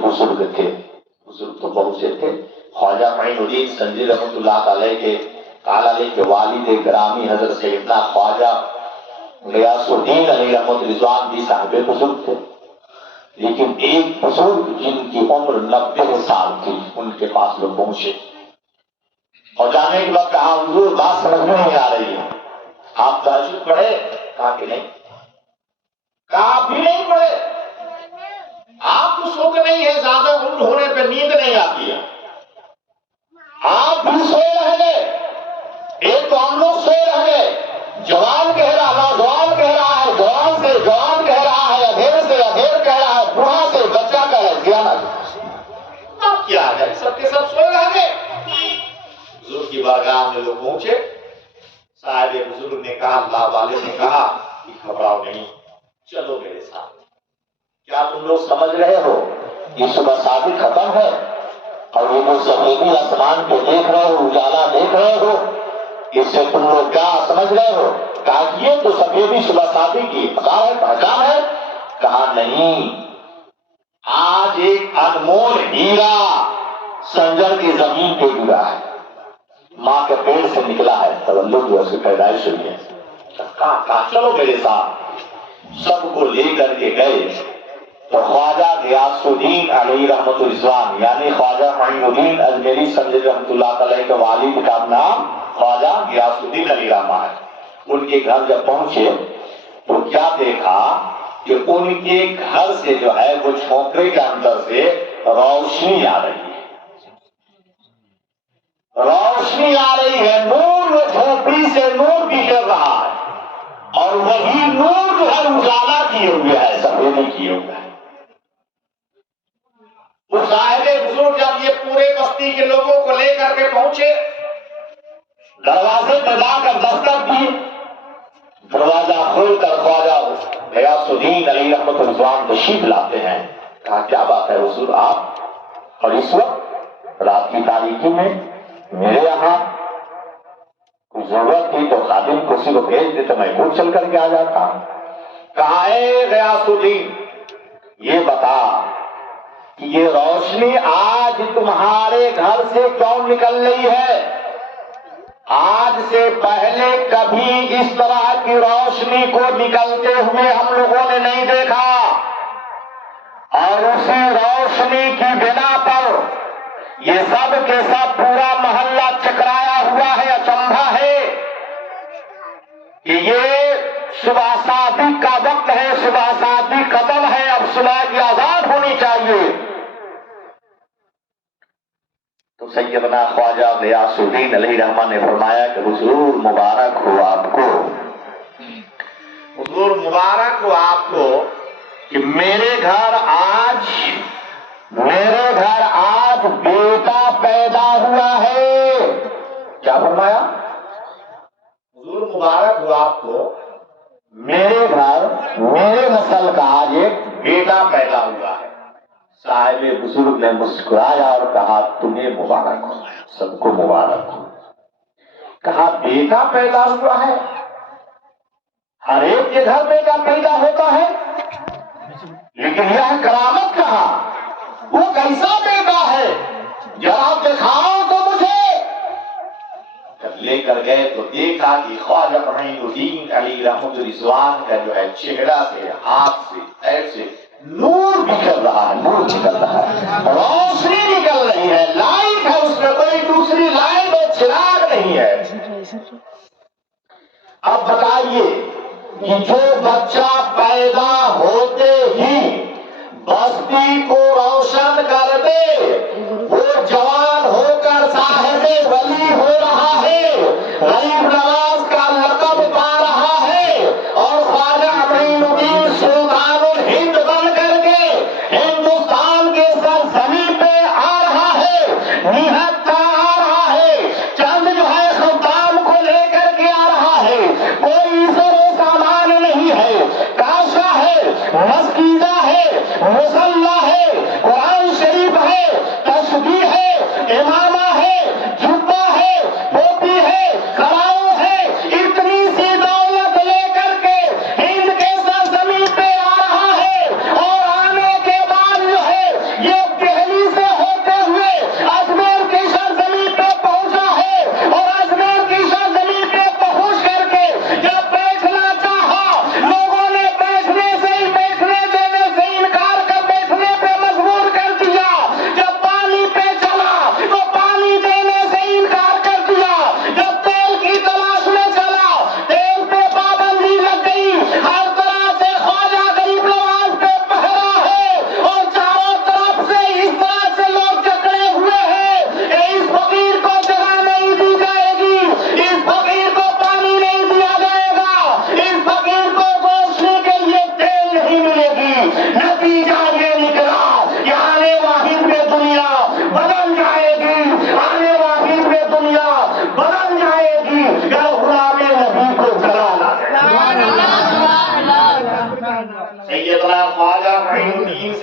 बुजुर्ग थे, बुजुर्ग तो बहुत से थे। ख्वाजा मोइनुद्दीन संजी रहमतुल्लाह अलैह के कालाली के वालिद ग्रामी हजरत सैयदना ख्वाजा गियासुद्दीन अली रहमत रिजवान भी साहिब बुजुर्ग थे। लेकिन एक बुजुर्ग जिनकी उम्र 90 साल थी, उनके पास लोग पहुंचे और जाने के बाद कहा, हुजूर बात समझ में नहीं आ रही है, आप तहज्जुद पढ़े? कहा कि नहीं। कहा आप भी नहीं पढ़े? आपको शौक नहीं है, ज्यादा उम्र होने पर नींद नहीं आती है, आप भी सोए रह गए। एक तो हम लोग सोए रह गए, जवान कह रहा, नौजवान कह रहा है, जवान से जवान कह रहा है, अधेड़ से अधेड़ कह रहा है, बूढ़ा से बच्चा कह रहा है, सियाना। अब क्या है, सबके सब सोए रह गए। बुजुर्ग की बारगाह में लोग पहुंचे। साहिब बुजुर्ग ने कहा, अल्लाह वाले ने कहा कि घबराओ नहीं, चलो मेरे साथ। क्या तुम लोग समझ रहे हो ये सुबह शादी खत्म है और ये जो सफेदी आसमान पे देख रहे हो, उजाला देख रहे हो, इससे तुम लोग क्या समझ रहे हो? कहा कि ये तो सफेदी सुबह शादी की पहचान है। कहा नहीं, आज एक अनमोल हीरा संजर की जमीन पे गिरा है, माँ के पेट से निकला है, तवल्लुद हुआ, उसकी पैदाइश हुई है। कहा चलो मेरे साथ। सबको लेकर के गए तो ख्वाजा गियासुद्दीन अली रहमत रिजवान यानी ख्वाजा मोइनुद्दीन अजमेरी संजरी रहमतुल्लाह अलैह के वालिद का नाम ख्वाजा गियासुद्दीन अली रहमा है। उनके घर जब पहुंचे तो क्या देखा कि उनके घर से जो है वो झोंपड़े के अंदर से रोशनी आ रही है, रोशनी आ रही है, नूर झोपड़ी से नूर बिखर रहा है और वही नूर जो है उजाला किए हुए है, सफेदी किए हुए है। उस साहिब बुजुर्ग जब ये पूरे बस्ती के लोगों को लेकर के पहुंचे, दरवाजे पर जाकर दस्तक दी, दरवाजा खोलकर ख्वाजा गियासुद्दीन अली रहमत रिजवान तशरीफ लाते हैं। कहा क्या बात है हुजूर आप, और इस वक्त रात की तारीकी में मेरे यहाँ कोई जरूरत थी तो खादिम कुर्सी को भेज दे तो मैं खुद चल करके आ जाता। कहा है गियासुद्दीन, ये बता कि ये रोशनी आज तुम्हारे घर से क्यों निकल रही है? आज से पहले कभी इस तरह की रोशनी को निकलते हुए हम लोगों ने नहीं देखा और उसी रोशनी की बिना पर ये सब के सब पूरा मोहल्ला चकराया हुआ है। अचंभा है कि ये सुबह शादी का वक्त है, सुबह शादी खत्म है, अब सुबह की आजाद होनी चाहिए। तो सैयदना ख्वाजा गियासुद्दीन अलैहि रहमा ने फरमाया कि हुजूर मुबारक हो आपको, हुजूर मुबारक हो आपको कि मेरे घर आज बेटा पैदा हुआ है। क्या फरमाया? हुजूर मुबारक हो आपको, मेरे घर मेरे नस्ल का आज एक बेटा पैदा हुआ है। साहिब बुजुर्ग ने मुस्कुराया और कहा तुम्हें मुबारक हो, सबको मुबारक हो। कहा बेटा पैदा हुआ है? हर एक के घर बेटा पैदा होता है, लेकिन यह करामत कहा, वो कैसा बेटा है जरा दिखाओ तो मुझे। जब लेकर गए तो देखा कि ख्वाजा मोइनुद्दीन अली रहमत रिजवान का जो है चेहरा से, हाथ से, पैर से नूर निकल रहा है, नूर निकल रहा है, रोशनी निकल रही है, लाइट है उसमें, कोई दूसरी लाइट और चिराग नहीं है। अब बताइए कि जो बच्चा पैदा होते ही बस्ती को रोशन कर दे, वो जवान होकर साहिबे वली हो रहा है, गरीब नवाज का लक़ब पा रहा है और ख्वाजा मोइनुद्दीन सुल्तानुल हिंद बन करके हिंदुस्तान के सरजमीन पे आ रहा है, निहत्था आ रहा है, चंद जो है खुदाम को लेकर के आ रहा है, कोई सरो सामान नहीं है, काशा है, मस्कीदा है, मुसल्ला है, कुरान शरीफ है, तस्बीह है, इमामा है, जुब्बा है, टोपी है, कराऊ है, इतनी सी दौलत लेकर के हिंद के सरजमीन पे आ रहा है और आने के बाद जो है ये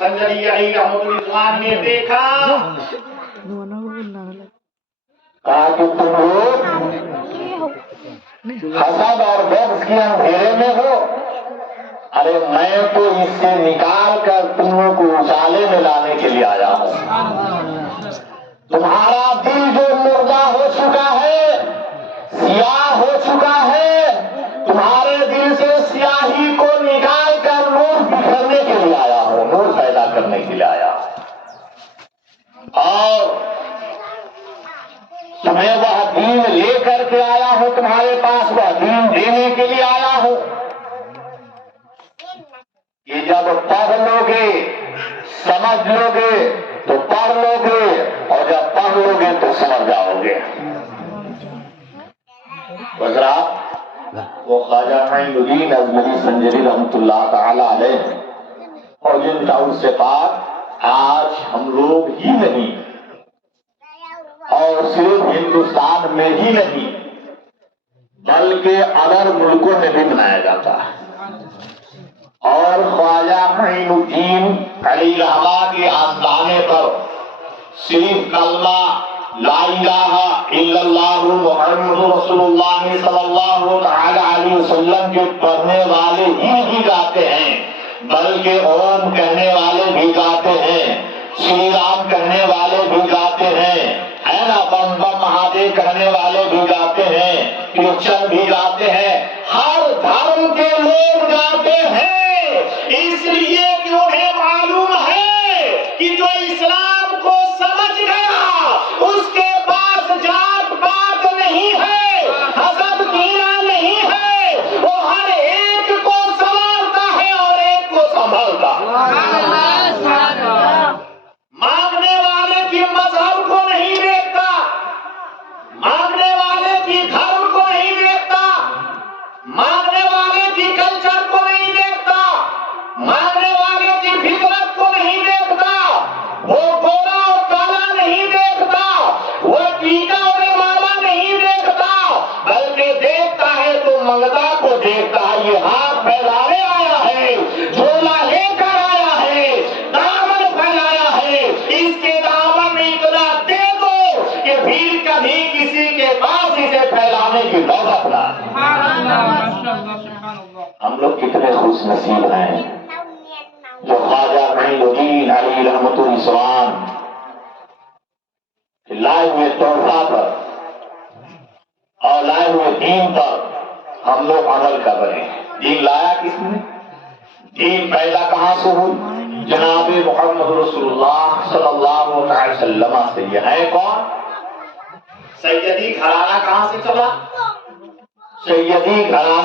سنجری علی رحمۃ اللہ نے دیکھا، کہا کہ تم لوگ حسد اور بغض کے اندھیرے میں ہو، ارے میں تو اس سے نکال کر تمہوں کو اجالے میں لانے کے لیے آیا ہوں۔ تمہارا دل جو مردہ ہو چکا ہے، سیاہ ہو چکا ہے، تمہارے دل سے سیاہی کو نکال کر نور بکھرنے کے لیے آیا ہوں، نور پیدا کرنے کے لیے آیا ہوں، اور تمہیں وہ دین لے کر کے آیا ہوں، تمہارے پاس وہ دین دینے کے لیے آیا ہوں کہ جب پڑھ لو گے، سمجھ لو گے تو پڑھ لو گے، اور جب پڑھ لو گے تو سمجھ جاؤ گے۔ حضرات، وہ خواجہ معین الدین اجمری سنجری رحمۃ اللہ تعالی علیہ، اور جن کا ان سے بات آج ہم لوگ ہی نہیں، اور صرف ہندوستان میں ہی نہیں بلکہ ادر ملکوں میں بھی منایا جاتا ہے۔ اور خواجہ معین الدین علی رحمہ کے آستانے پر صرف کلمہ لا الہ الا اللہ محمد رسول اللہ صلی اللہ تعالی علیہ وسلم کے پڑھنے والے ہی نہیں جاتے ہیں، بلکہ اوم کہنے والے بھی جاتے ہیں، شری رام کہنے والے بھی جاتے ہیں، ہے نا، بم بم مہادیو کہنے والے بھی جاتے ہیں، کرسچن بھی جاتے ہیں، ہر دھرم کے لوگ جاتے ہیں، اس لیے کہ انہیں معلوم ہے کہ جو اسلام کو سمجھ گیا اس کے پاس جات پات نہیں ہے، حسد کینہ نہیں ہے، وہ ہر ایک کو سنبھالتا ہے اور ایک کو سنبھالتا ہے، مانگنے والے کی مذہب کو نہیں دیکھتا، مانگنے والے کی دھرم کو نہیں دیکھتا، مانگنے والے کی کلچر کو نہیں دیکھتا، مانگنے والے کی فطرت کو نہیں دیکھتا، وہ گورا اور کالا نہیں دیکھتا، وہ ٹیکا اور مالا نہیں دیکھتا، بلکہ دیکھتا ہے تو منگتا کو دیکھتا ہے، یہ ہاتھ پھیلانے آیا ہے، جھولا لے کر آیا ہے، دامن پھیلایا ہے، اس کے دامن میں اتنا دے دو کہ پھر کبھی کسی کے پاس اسے پھیلانے کی نوبت نہ آئے۔ ہم لوگ کتنے خوش نصیب ہیں جو خواجہ معین الدین علی رحمۃ الاسلام لائے ہوئے تحفہ پر اور لائے ہوئے دین پر ہم لوگ عمل کر رہے ہیں۔ دین لایا کس نے؟ دین پیدا کہاں سے ہوئی؟ جناب محمد رسول اللہ صلی اللہ علیہ وسلم سے۔ یہ ہے کون؟ سیدی گھرانہ کہاں سے چلا؟ سیدی گھرانہ